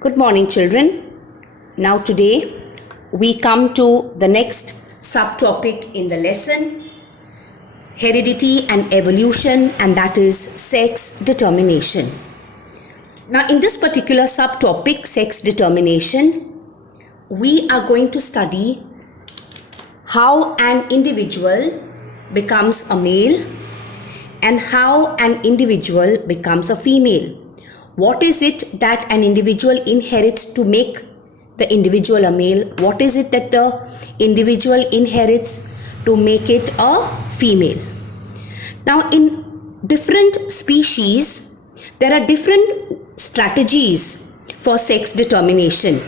Good morning, children. Now today we come to the next subtopic in the lesson, heredity and evolution, and that is sex determination. Now in this particular subtopic, sex determination, we are going to study how an individual becomes a male and how an individual becomes a female. What is it that an individual inherits to make the individual a male? What is it that the individual inherits to make it a female? Now, in different species, there are different strategies for sex determination.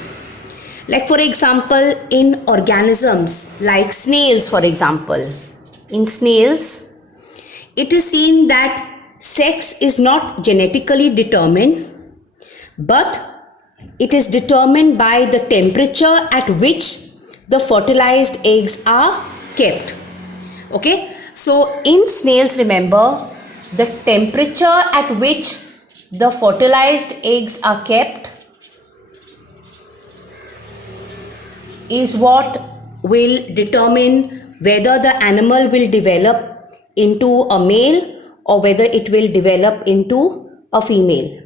Like for example, in organisms like snails, for example, in snails, it is seen that sex is not genetically determined, but it is determined by the temperature at which the fertilized eggs are kept. Okay, so in snails, remember, the temperature at which the fertilized eggs are kept is what will determine whether the animal will develop into a male or whether it will develop into a female.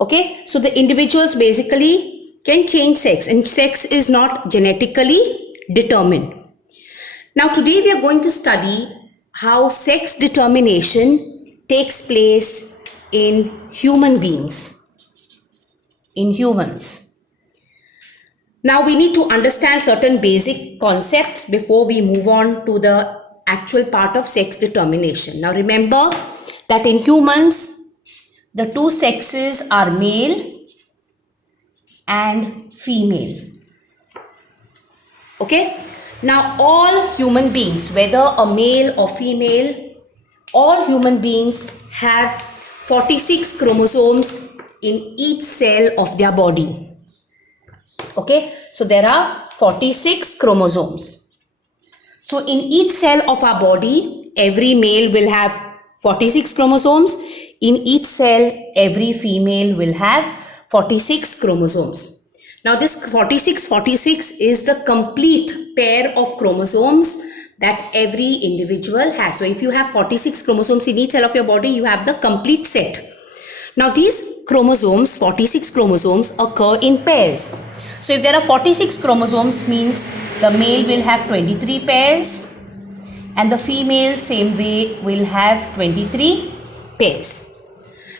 Okay, so the individuals basically can change sex, and sex is not genetically determined. Now today we are going to study how sex determination takes place in human beings, in humans. Now we need to understand certain basic concepts before we move on to the actual part of sex determination. Now remember that in humans, the two sexes are male and female. Okay? Now all human beings, whether a male or female, all human beings have 46 chromosomes in each cell of their body. Okay? So there are 46 chromosomes. So in each cell of our body, every male will have 46 chromosomes. In each cell, every female will have 46 chromosomes. Now this 46 is the complete pair of chromosomes that every individual has. So if you have 46 chromosomes in each cell of your body, you have the complete set. Now these chromosomes, 46 chromosomes, occur in pairs. So if there are 46 chromosomes, means the male will have 23 pairs and the female same way will have 23 pairs.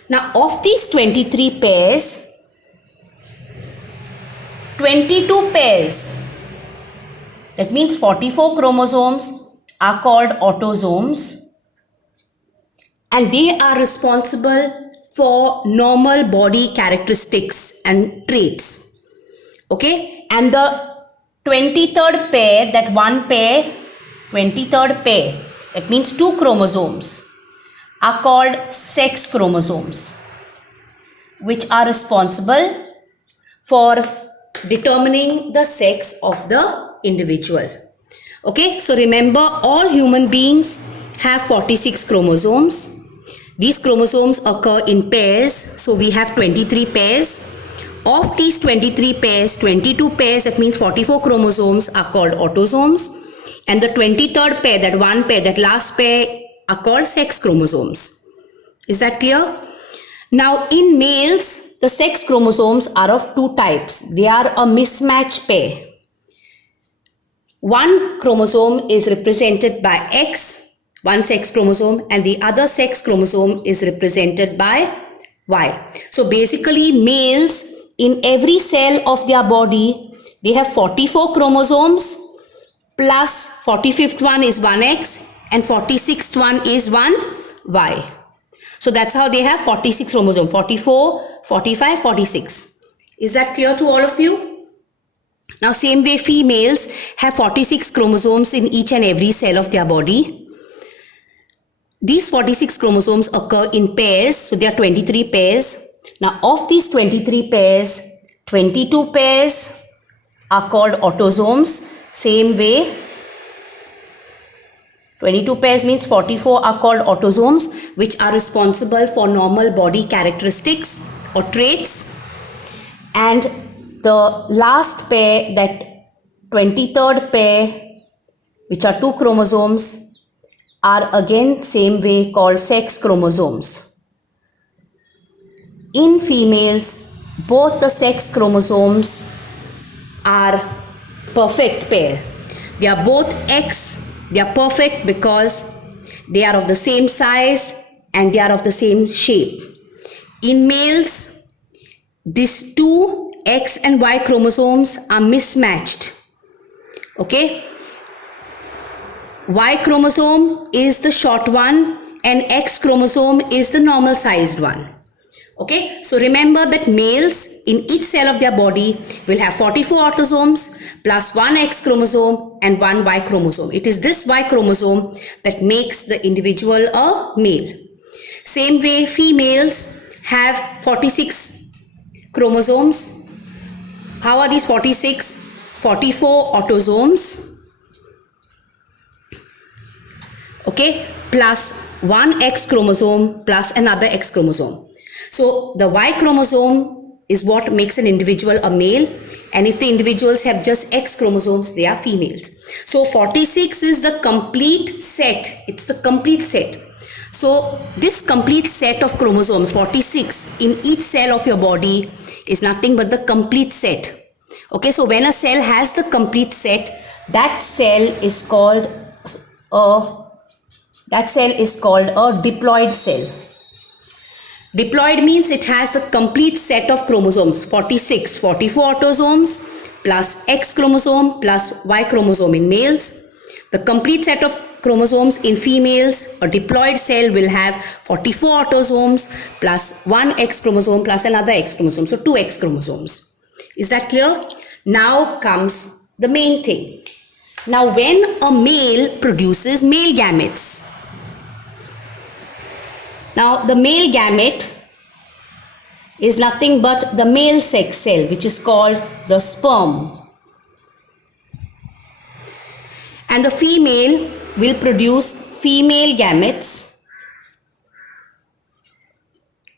Now of these 23 pairs, 22 pairs, that means 44 chromosomes, are called autosomes, and they are responsible for normal body characteristics and traits. Okay, and the 23rd pair, that one pair, 23rd pair, that means two chromosomes, are called sex chromosomes, which are responsible for determining the sex of the individual. Okay, so remember, all human beings have 46 chromosomes. These chromosomes occur in pairs, so we have 23 pairs. Of these 23 pairs, 22 pairs, that means 44 chromosomes, are called autosomes, and the 23rd pair, that one pair, that last pair, are called sex chromosomes. Is that clear? Now in males, the sex chromosomes are of two types. They are a mismatch pair. One chromosome is represented by X, one sex chromosome, and the other sex chromosome is represented by Y. So basically males, in every cell of their body, they have 44 chromosomes plus 45th one is 1X and 46th one is 1Y. So that's how they have 46 chromosomes, 44, 45, 46. Is that clear to all of you? Now same way females have 46 chromosomes in each and every cell of their body. These 46 chromosomes occur in pairs, so there are 23 pairs. Now of these 23 pairs, 22 pairs are called autosomes. Same way, 22 pairs means 44 are called autosomes, which are responsible for normal body characteristics or traits. And the last pair, that 23rd pair, which are 2 chromosomes, are again same way called sex chromosomes. In females, both the sex chromosomes are perfect pair. They are both X. They are perfect because they are of the same size and they are of the same shape. In males, these two X and Y chromosomes are mismatched. Okay? Y chromosome is the short one and X chromosome is the normal sized one. Okay, so remember that males in each cell of their body will have 44 autosomes plus 1 X chromosome and 1 Y chromosome. It is this Y chromosome that makes the individual a male. Same way, females have 46 chromosomes. How are these 46? 44 autosomes. Okay, plus 1 X chromosome plus another X chromosome. So the Y chromosome is what makes an individual a male, and if the individuals have just X chromosomes, they are females. So 46 is the complete set. It's the complete set. So this complete set of chromosomes, 46 in each cell of your body, is nothing but the complete set. Okay, so when a cell has the complete set, that cell is called a diploid cell. Diploid means it has a complete set of chromosomes, 46, 44 autosomes plus X chromosome plus Y chromosome in males. The complete set of chromosomes in females, a diploid cell will have 44 autosomes plus 1 X chromosome plus another X chromosome, so 2 X chromosomes. Is that clear? Now comes the main thing. Now when a male produces male gametes, now the male gamete is nothing but the male sex cell, which is called the sperm. And the female will produce female gametes,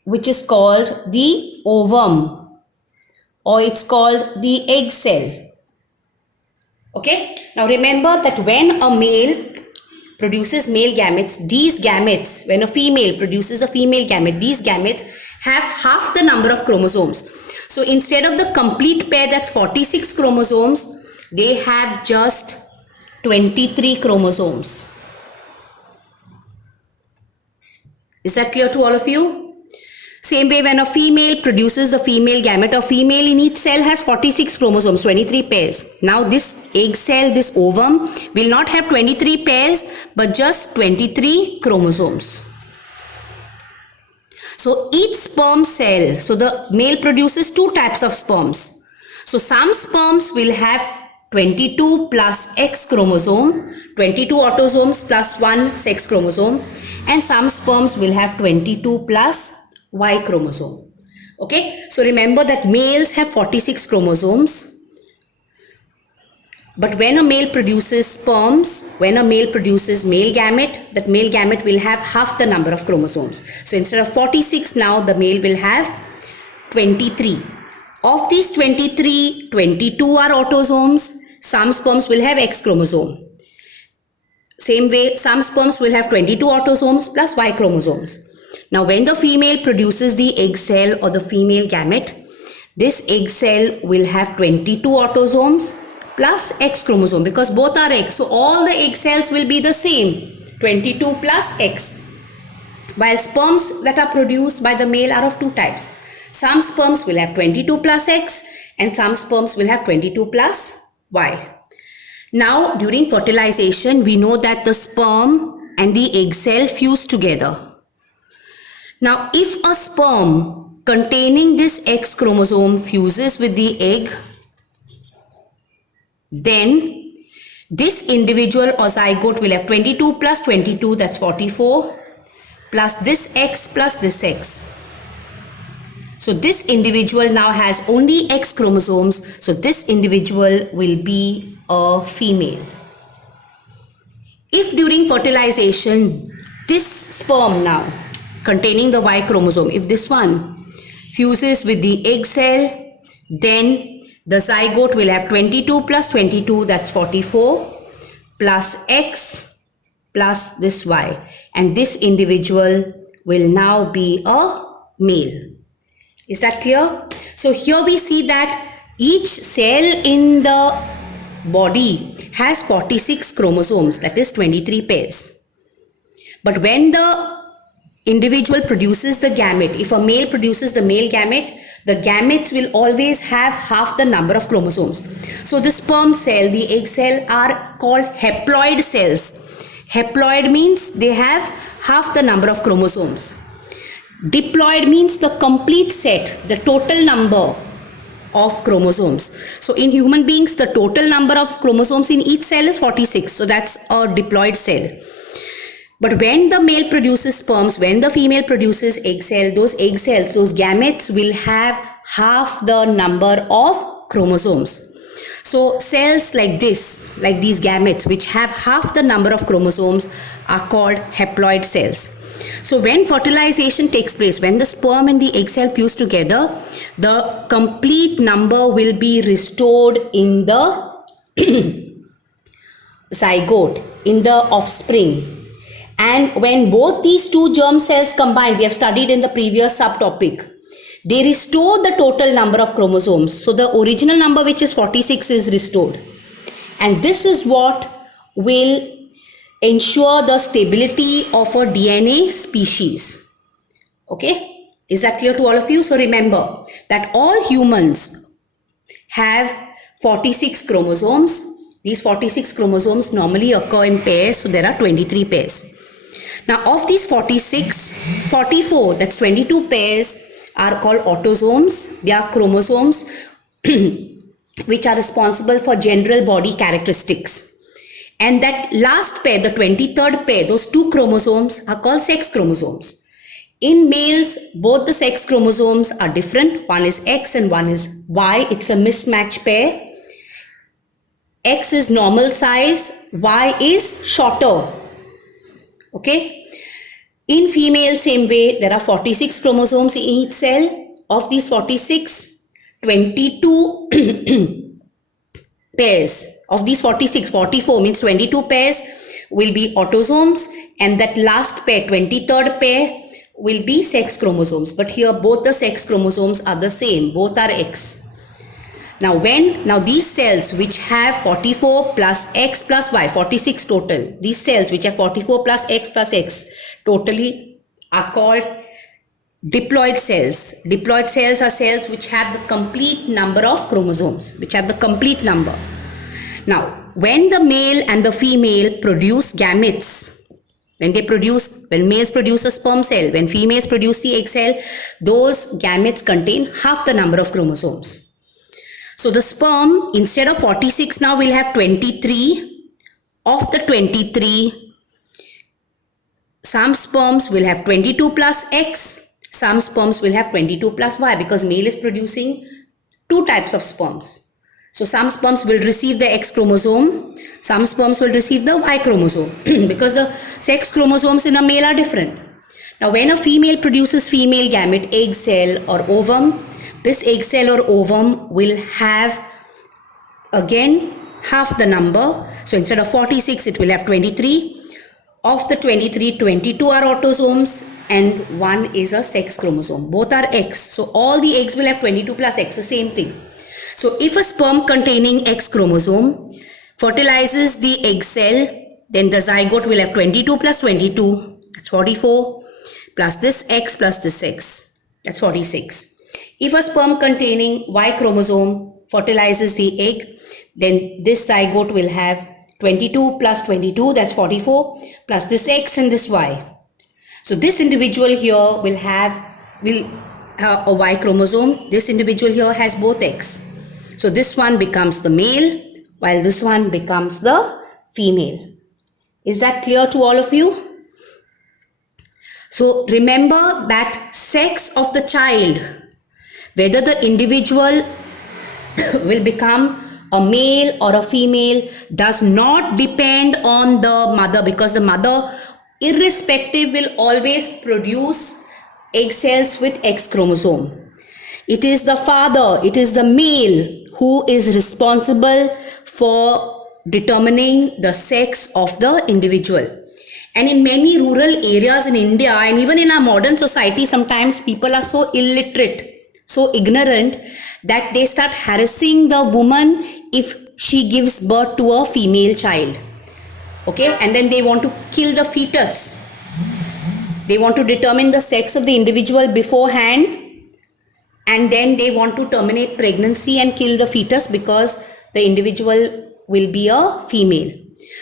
which is called the ovum, or it's called the egg cell. Okay? Now remember that when a male produces male gametes, these gametes, when a female produces a female gamete, these gametes have half the number of chromosomes. So instead of the complete pair, that's 46 chromosomes, they have just 23 chromosomes. Is that clear to all of you? Same way, when a female produces a female gamete, a female in each cell has 46 chromosomes, 23 pairs. Now this egg cell, this ovum, will not have 23 pairs, but just 23 chromosomes. So each sperm cell, so the male produces two types of sperms. So some sperms will have 22 plus X chromosome, 22 autosomes plus 1 sex chromosome, and some sperms will have 22 plus Y chromosome. Okay, so remember that males have 46 chromosomes, but when a male produces sperms, when a male produces male gamete, that male gamete will have half the number of chromosomes. So instead of 46, now the male will have 23. Of these 23, 22 are autosomes. Some sperms will have X chromosome. Same way, some sperms will have 22 autosomes plus Y chromosomes. Now when the female produces the egg cell or the female gamete, this egg cell will have 22 autosomes plus X chromosome, because both are X. So all the egg cells will be the same, 22 plus X. While sperms that are produced by the male are of two types. Some sperms will have 22 plus X and some sperms will have 22 plus Y. Now during fertilization, we know that the sperm and the egg cell fuse together. Now if a sperm containing this X chromosome fuses with the egg, then this individual or zygote will have 22 plus 22, that's 44, plus this X plus this X. So this individual now has only X chromosomes, so this individual will be a female. If during fertilization this sperm now containing the Y chromosome, if this one fuses with the egg cell, Then the zygote will have 22 plus 22, that's 44, plus X plus this Y. And this individual will now be a male. Is that clear? So here we see that each cell in the body has 46 chromosomes, that is 23 pairs. But when the individual produces the gamete, if a male produces the male gamete, the gametes will always have half the number of chromosomes. So the sperm cell, the egg cell are called haploid cells. Haploid means they have half the number of chromosomes. Diploid means the complete set, the total number of chromosomes. So in human beings, the total number of chromosomes in each cell is 46. So that's a diploid cell. But when the male produces sperms, when the female produces egg cell, those egg cells, those gametes will have half the number of chromosomes. So cells like this, like these gametes, which have half the number of chromosomes, are called haploid cells. So when fertilization takes place, when the sperm and the egg cell fuse together, the complete number will be restored in the zygote, in the offspring. And when both these two germ cells combine, we have studied in the previous subtopic, they restore the total number of chromosomes. So the original number, which is 46, is restored. And this is what will ensure the stability of a DNA species. Okay? Is that clear to all of you? So remember that all humans have 46 chromosomes. These 46 chromosomes normally occur in pairs. So there are 23 pairs. Now of these 46, 44, that's 22 pairs, are called autosomes. They are chromosomes which are responsible for general body characteristics. And that last pair, the 23rd pair, those two chromosomes are called sex chromosomes. In males, both the sex chromosomes are different. One is X and one is Y. It's a mismatch pair. X is normal size, Y is shorter. Okay? In female, same way, there are 46 chromosomes in each cell. Of these 46, 22 pairs. Of these 46, 44 means 22 pairs will be autosomes, and that last pair, 23rd pair, will be sex chromosomes. But here both the sex chromosomes are the same. Both are X. Now these cells which have 44 plus X plus Y, 46 total, these cells which have 44 plus X totally are called diploid cells. Diploid cells are cells which have the complete number of chromosomes, which have the complete number. Now, when the male and the female produce gametes, when males produce a sperm cell, when females produce the egg cell, those gametes contain half the number of chromosomes. So the sperm, instead of 46, now will have 23. Of the 23, some sperms will have 22 plus X, some sperms will have 22 plus Y, because male is producing two types of sperms. So some sperms will receive the X chromosome, some sperms will receive the Y chromosome because the sex chromosomes in a male are different. Now when a female produces female gamete, egg cell or ovum, this egg cell or ovum will have again half the number. So instead of 46, it will have 23. Of the 23, 22 are autosomes and one is a sex chromosome. Both are X. So all the eggs will have 22 plus X, the same thing. So if a sperm containing X chromosome fertilizes the egg cell, then the zygote will have 22 plus 22, that's 44, plus this X plus this X, that's 46. If a sperm containing Y chromosome fertilizes the egg, then this zygote will have 22 plus 22, that's 44, plus this X and this Y. So this individual here will have a Y chromosome. This individual here has both X. So this one becomes the male, while this one becomes the female. Is that clear to all of you? So remember that sex of the child, whether the individual will become a male or a female, does not depend on the mother, because the mother, irrespective, will always produce egg cells with X chromosome. It is the father, it is the male who is responsible for determining the sex of the individual. And in many rural areas in India and even in our modern society, sometimes people are so illiterate, so ignorant that they start harassing the woman if she gives birth to a female child. Okay, and then they want to kill the fetus. They want to determine the sex of the individual beforehand, and then they want to terminate pregnancy and kill the fetus because the individual will be a female.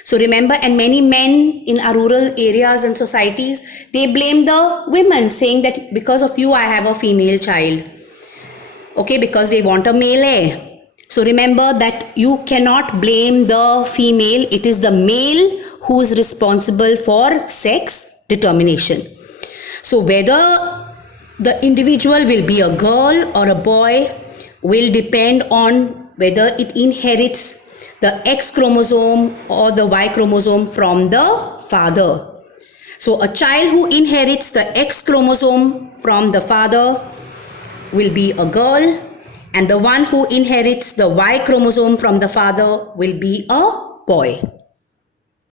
So remember, and many men in our rural areas and societies, they blame the women, saying that because of you I have a female child. Okay, because they want a male heir. So remember that you cannot blame the female. It is the male who is responsible for sex determination. So whether the individual will be a girl or a boy will depend on whether it inherits the X chromosome or the Y chromosome from the father. So a child who inherits the X chromosome from the father will be a girl, and the one who inherits the Y chromosome from the father will be a boy.